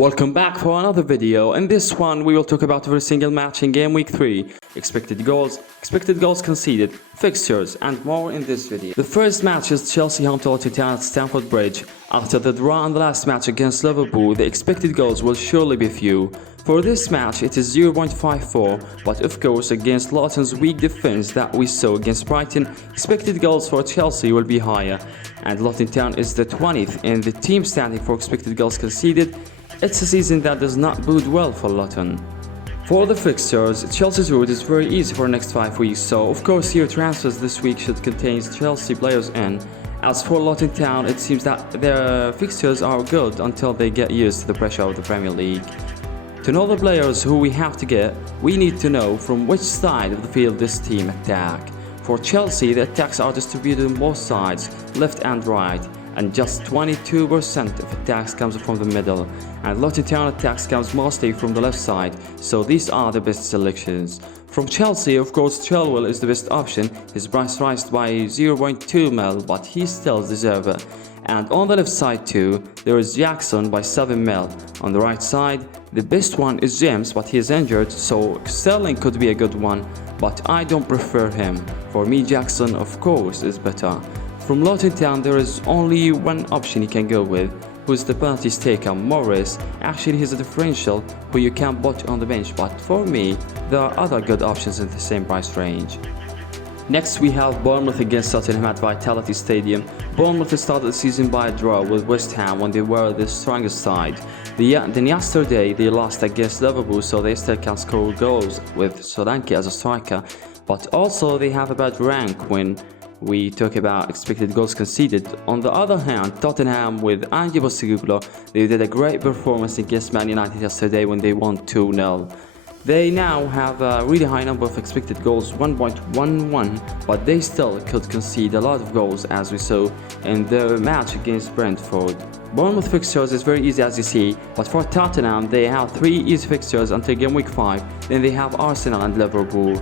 Welcome back for another video. In this one we will talk about every single match in game week 3, expected goals conceded, fixtures and more in this video. The first match is Chelsea home to Luton at Stamford Bridge. After the draw in the last match against Liverpool, the expected goals will surely be few. For this match it is 0.54, but of course against Luton's weak defense that we saw against Brighton, expected goals for Chelsea will be higher, and Luton Town is the 20th in the team standing for expected goals conceded. It's a season that does not bode well for Luton. For the fixtures, Chelsea's route is very easy for the next 5 weeks, so of course your transfers this week should contain Chelsea players in. As for Luton Town, it seems that their fixtures are good until they get used to the pressure of the Premier League. To know the players who we have to get, we need to know from which side of the field this team attack. For Chelsea, the attacks are distributed on both sides, left and right, and just 22% of attacks comes from the middle, and Luton Town attacks comes mostly from the left side, so these are the best selections. From Chelsea, of course, Chilwell is the best option. His price raised by 0.2 mil, but he still deserves it. And on the left side too, there is Jackson by 7 mil. On the right side, the best one is James, but he is injured, so Sterling could be a good one, but I don't prefer him. For me, Jackson of course is better. From Luton Town, there is only one option you can go with, who's the penalties taker, Morris. Actually, he's a differential who you can put on the bench, but for me, there are other good options in the same price range. Next, we have Bournemouth against Tottenham at Vitality Stadium. Bournemouth started the season by a draw with Westham when they were the strongest side. Then yesterday, they lost against Liverpool, so they still can score goals with Solanke as a striker, but also they have a bad rank when we talk about expected goals conceded. On the other hand, Tottenham with Ange Postecoglou, they did a great performance against Man United yesterday when they won 2-0. They now have a really high number of expected goals, 1.11, but they still could concede a lot of goals as we saw in their match against Brentford. Bournemouth fixtures is very easy as you see, but for Tottenham they have 3 easy fixtures until game week 5, then they have Arsenal and Liverpool.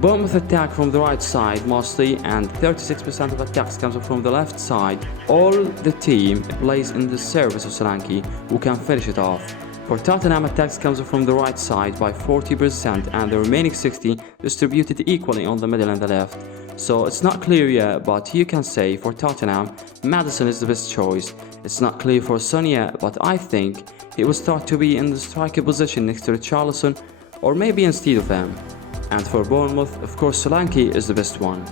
Bournemouth attack from the right side mostly, and 36% of attacks comes from the left side. All the team plays in the service of Solanke, who can finish it off. For Tottenham, attacks comes from the right side by 40%, and the remaining 60 distributed equally on the middle and the left. So it's not clear yet, but you can say for Tottenham, Maddison is the best choice. It's not clear for Son yet, but I think he will start to be in the striker position next to Richarlison, or maybe instead of him. And for Bournemouth, of course, Solanke is the best one.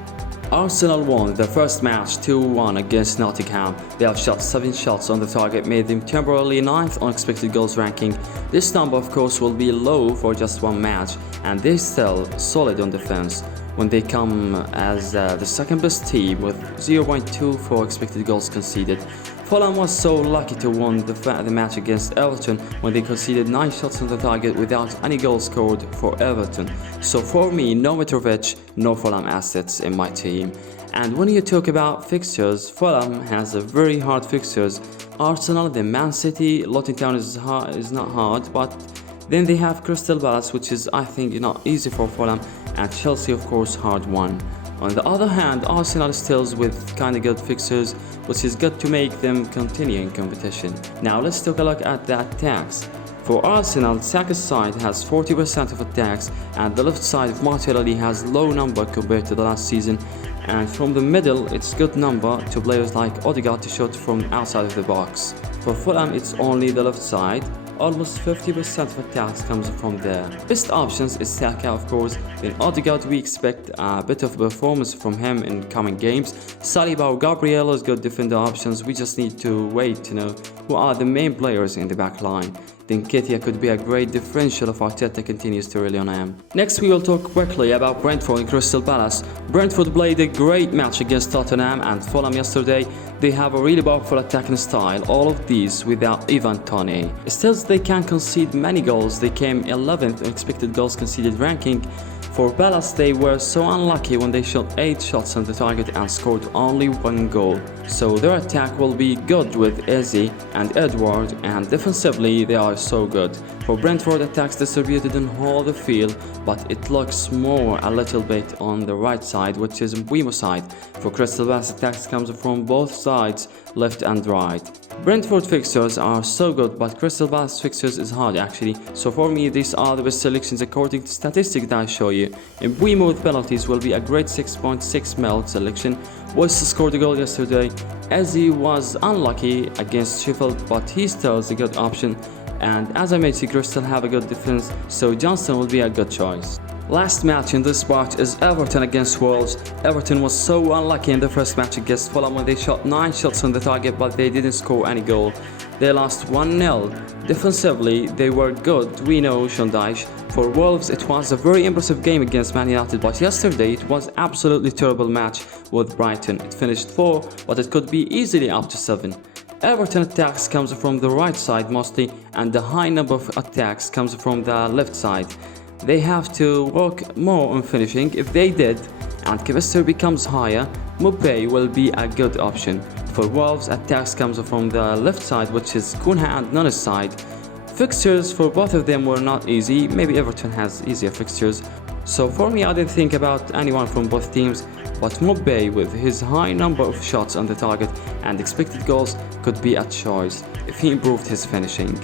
Arsenal won their first match 2-1 against Nottingham. They have shot 7 shots on the target, made them temporarily 9th on expected goals ranking. This number of course will be low for just one match, and they're still solid on defense when they come as the second best team with 0.2 for expected goals conceded. Fulham was so lucky to win the match against Everton when they conceded 9 shots on the target without any goals scored for Everton. So for me, no Mitrovic, no Fulham assets in my team. And when you talk about fixtures, Fulham has a very hard fixtures. Arsenal, then Man City, Luton Town is not hard, but then they have Crystal Palace, which is I think not easy for Fulham, and Chelsea of course hard one. On the other hand, Arsenal still with kinda good fixtures, which is good to make them continue in competition. Now let's take a look at the attacks. For Arsenal, Saka's side has 40% of attacks, and the left side of Martinelli has low number compared to the last season, and from the middle it's good number to players like Odegaard to shoot from outside of the box. For Fulham it's only the left side. Almost 50% of attacks comes from there. Best options is Saka of course, then Odegaard we expect a bit of performance from him in coming games. Saliba or Gabriel is good defender options, we just need to wait to know who are the main players in the back line. Then Ketia could be a great differential if Arteta continues to rely on him. Next we will talk quickly about Brentford and Crystal Palace. Brentford played a great match against Tottenham and Fulham yesterday. They have a really powerful attacking style, all of these without Ivan Toney. Still they can concede many goals, they came 11th in expected goals conceded ranking. For Palace, they were so unlucky when they shot 8 shots on the target and scored only 1 goal. So their attack will be good with Eze and Edward, and defensively they are so good. For Brentford, attacks distributed in all the field, but it looks more a little bit on the right side, which is Mbeumo side. For Crystal Palace, attacks comes from both sides, left and right. Brentford fixtures are so good, but Crystal Palace fixtures is hard actually. So for me, these are the best selections according to statistics that I show you. In Bournemouth penalties will be a great 6.6 mil selection. West scored a goal yesterday as he was unlucky against Sheffield, but he still is a good option. And as I mentioned, Crystal have a good defense, so Johnson will be a good choice. Last match in this part is Everton against Wolves. Everton was so unlucky in the first match against Fulham when they shot 9 shots on the target, but they didn't score any goal. They lost 1-0. Defensively, they were good, we know Sean Dyche. For Wolves, it was a very impressive game against Man United, but yesterday it was absolutely terrible match with Brighton. It finished 4, but it could be easily up to 7. Everton attacks comes from the right side mostly, and the high number of attacks comes from the left side. They have to work more on finishing. If they did, and chemistry becomes higher, Mbappe will be a good option. For Wolves, attacks comes from the left side, which is Cunha and Nunes side. Fixtures for both of them were not easy. Maybe Everton has easier fixtures. So for me, I didn't think about anyone from both teams, but Mbappe with his high number of shots on the target and expected goals could be a choice if he improved his finishing.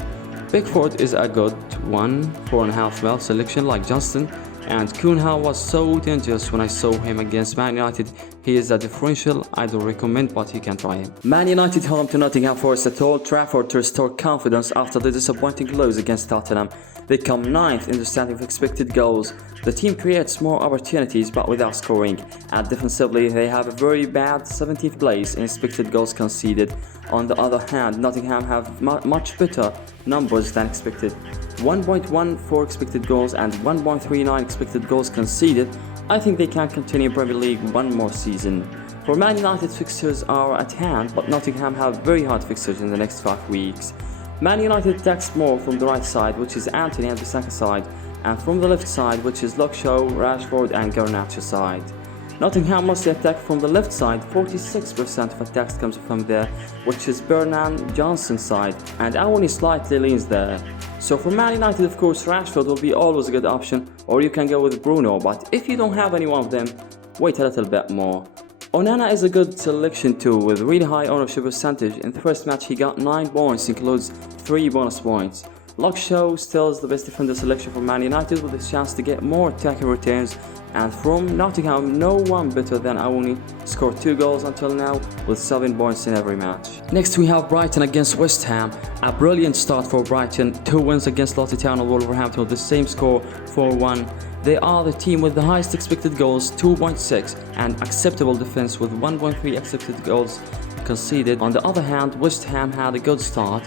Pickford is a good 4.5 mil selection like Johnston, and Cunha was so dangerous when I saw him against Man United. He is a differential, I don't recommend, but you can try him. Man United home to Nottingham Forest at Old Trafford to restore confidence after the disappointing lose against Tottenham. They come 9th in the standing of expected goals. The team creates more opportunities but without scoring, and defensively they have a very bad 17th place in expected goals conceded. On the other hand, Nottingham have much better numbers than expected. 1.14 expected goals and 1.39 expected goals conceded. I think they can continue Premier League one more season. For Man United, fixtures are at hand, but Nottingham have very hard fixtures in the next 5 weeks. Man United attacks more from the right side, which is Anthony and the second side, and from the left side, which is Luxo, Rashford and Garnacho side. Nottingham mostly attack from the left side. 46% of attacks comes from there, which is Bernard Johnson's side, and Awani slightly leans there. So for Man United, of course, Rashford will be always a good option, or you can go with Bruno, but if you don't have any one of them, wait a little bit more. Onana is a good selection too, with really high ownership percentage. In the first match he got 9 points, includes 3 bonus points. Luxo still is the best defender selection for Man United with a chance to get more attacking returns, and from Nottingham no one better than Awani, scored 2 goals until now with 7 points in every match. Next we have Brighton against West Ham. A brilliant start for Brighton, 2 wins against Luton and Wolverhampton with the same score, 4-1. They are the team with the highest expected goals, 2.6, and acceptable defense with 1.3 accepted goals conceded. On the other hand, West Ham had a good start,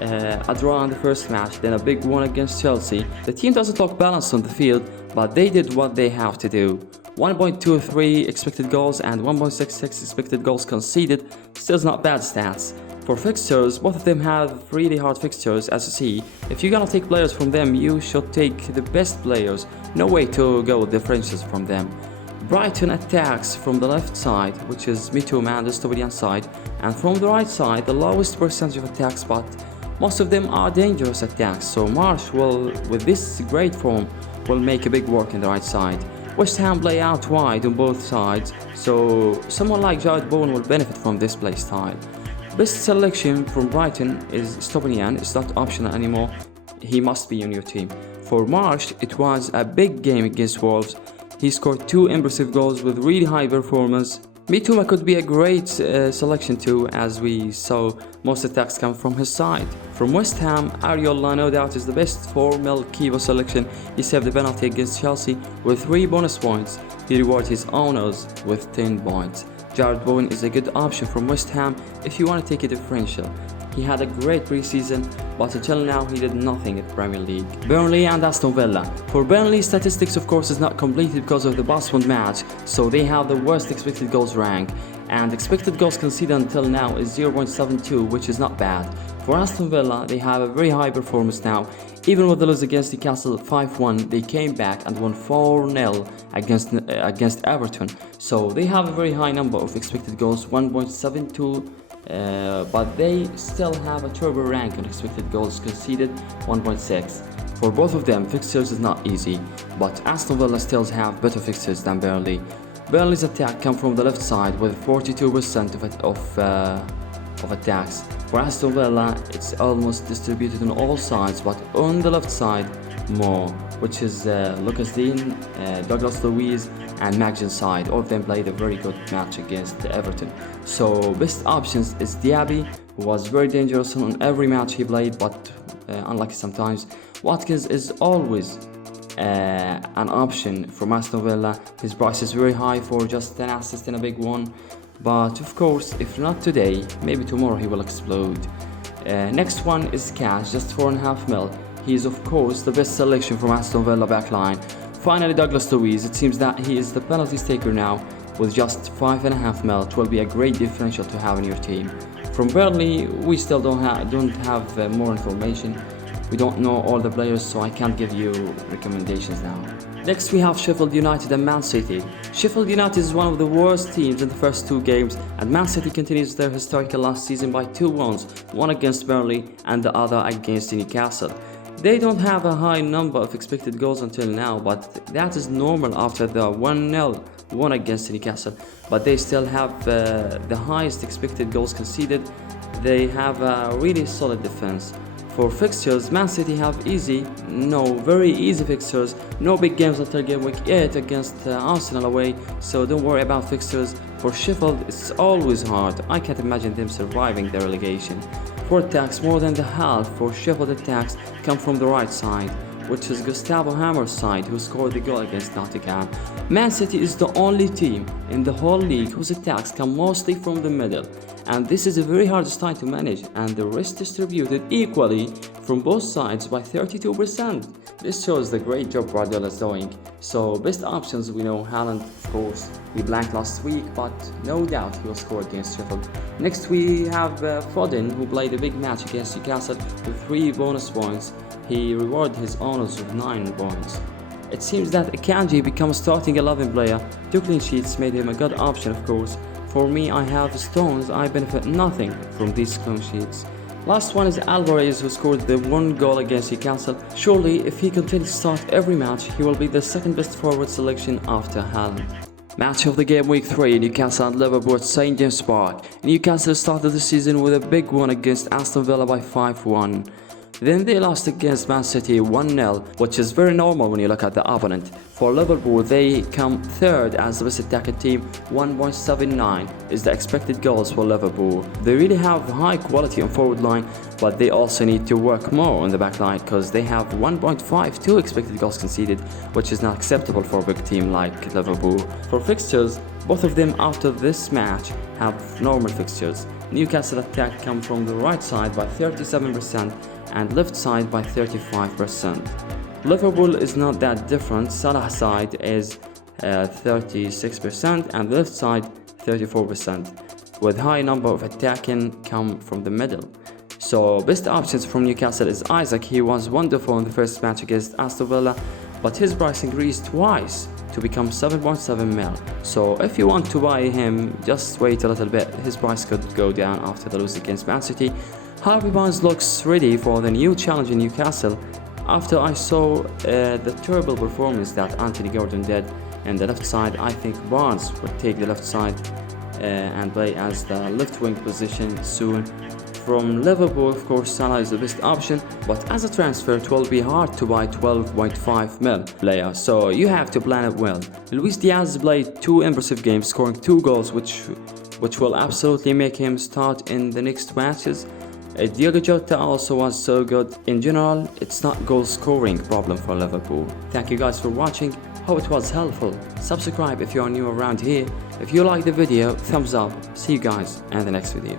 a draw in the first match, then a big one against Chelsea. The team doesn't look balanced on the field, but they did what they have to do. 1.23 expected goals and 1.66 expected goals conceded, still not bad stats. For fixtures, both of them have really hard fixtures, as you see. If you're gonna take players from them, you should take the best players. No way to go with differences from them. Brighton attacks from the left side, which is Mitoma and the Stubbidian side, and from the right side, the lowest percentage of attacks, but most of them are dangerous attacks, so Marsh will, with this great form, will make a big work in the right side. West Ham play out wide on both sides, so someone like Jared Bowen will benefit from this play style. Best selection from Brighton is Stubbidian. It's not optional anymore, he must be in your team. For Marsh, it was a big game against Wolves. He scored 2 impressive goals with really high performance. Mitoma could be a great selection too, as we saw most attacks come from his side. From West Ham, Areola no doubt is the best 4 mil keeper selection. He saved the penalty against Chelsea with 3 bonus points. He rewarded his owners with 10 points. Jared Bowen is a good option from West Ham if you want to take a differential. He had a great preseason, but until now he did nothing in the Premier League. Burnley and Aston Villa. For Burnley, statistics of course is not completed because of the postponed match, so they have the worst expected goals rank, and expected goals conceded until now is 0.72, which is not bad. For Aston Villa, they have a very high performance now. Even with the loss against Newcastle 5-1, they came back and won 4-0 against Everton, so they have a very high number of expected goals, 1.72. But they still have a turbo rank on expected goals conceded, 1.6. For both of them, fixtures is not easy, but Aston Villa still have better fixtures than Burnley. Burnley's attack come from the left side with 42% of attacks. For Aston Villa, it's almost distributed on all sides, but on the left side more, which is Lucas Dean, Douglas Luiz and Magin side. All of them played a very good match against Everton. So best options is Diaby, who was very dangerous on every match he played, but unlucky sometimes. Watkins is always an option from Aston Villa. His price is very high for just an assist and a big one, but of course if not today, maybe tomorrow he will explode. Next one is Cash, just 4.5 mil. He is of course the best selection from Aston Villa backline. Finally Douglas Luiz, it seems that he is the penalties taker now with just 5.5 mil. It will be a great differential to have in your team. From Burnley, we still don't have more information. We don't know all the players, so I can't give you recommendations now. Next we have Sheffield United and Man City. Sheffield United is one of the worst teams in the first two games, and Man City continues their historical last season by 2 wins, one against Burnley and the other against Newcastle. They don't have a high number of expected goals until now, but that is normal after the 1-0 won against Newcastle. But they still have the highest expected goals conceded. They have a really solid defense. For fixtures, Man City have very easy fixtures. No big games until game week 8 against Arsenal away, so don't worry about fixtures. For Sheffield, it's always hard. I can't imagine them surviving the relegation. For attacks, more than the half for Sheffield attacks come from the right side, which is Gustavo Hammer's side, who scored the goal against Nottingham. Man City is the only team in the whole league whose attacks come mostly from the middle, and this is a very hard style to manage, and the rest distributed equally from both sides by 32%. This shows the great job Guardiola is doing. So best options, we know Haaland, of course. We blanked last week, but no doubt he will score against Sheffield. Next we have Foden, who played a big match against Newcastle with 3 bonus points. He rewarded his owners with 9 points. It seems that Akanji becomes starting 11 player. 2 clean sheets made him a good option, of course. For me, I have Stones. I benefit nothing from these clean sheets. Last one is Alvarez, who scored the 1 goal against Newcastle. Surely, if he continues to start every match, he will be the second best forward selection after Haaland. Match of the game week 3, Newcastle and Liverpool at St James Park. Newcastle started the season with a big one against Aston Villa by 5-1. Then they lost against Man City 1-0, which is very normal when you look at the opponent. For Liverpool, they come third as the best attacking team. 1.79 is the expected goals for Liverpool. They really have high quality on forward line, but they also need to work more on the back line because they have 1.52 expected goals conceded, which is not acceptable for a big team like Liverpool. For fixtures, both of them after this match have normal fixtures. Newcastle attack come from the right side by 37%, and left side by 35%. Liverpool is not that different. Salah side is 36% and left side 34%, with high number of attacking come from the middle. So best options from Newcastle is Isaac. He was wonderful in the first match against Aston Villa, but his price increased twice to become 7.7 mil. So if you want to buy him, just wait a little bit. His price could go down after the lose against Man City. Harvey Barnes looks ready for the new challenge in Newcastle after I saw the terrible performance that Anthony Gordon did in the left side. I think Barnes would take the left side and play as the left wing position soon. From Liverpool, of course, Salah is the best option, but as a transfer it will be hard to buy 12.5 mil player, so you have to plan it well. Luis Diaz played 2 impressive games, scoring 2 goals, which will absolutely make him start in the next matches. Diogo Jota also was so good. In general, it's not goal scoring problem for Liverpool. Thank you guys for watching. Hope it was helpful. Subscribe if you are new around here. If you like the video, thumbs up. See you guys in the next video.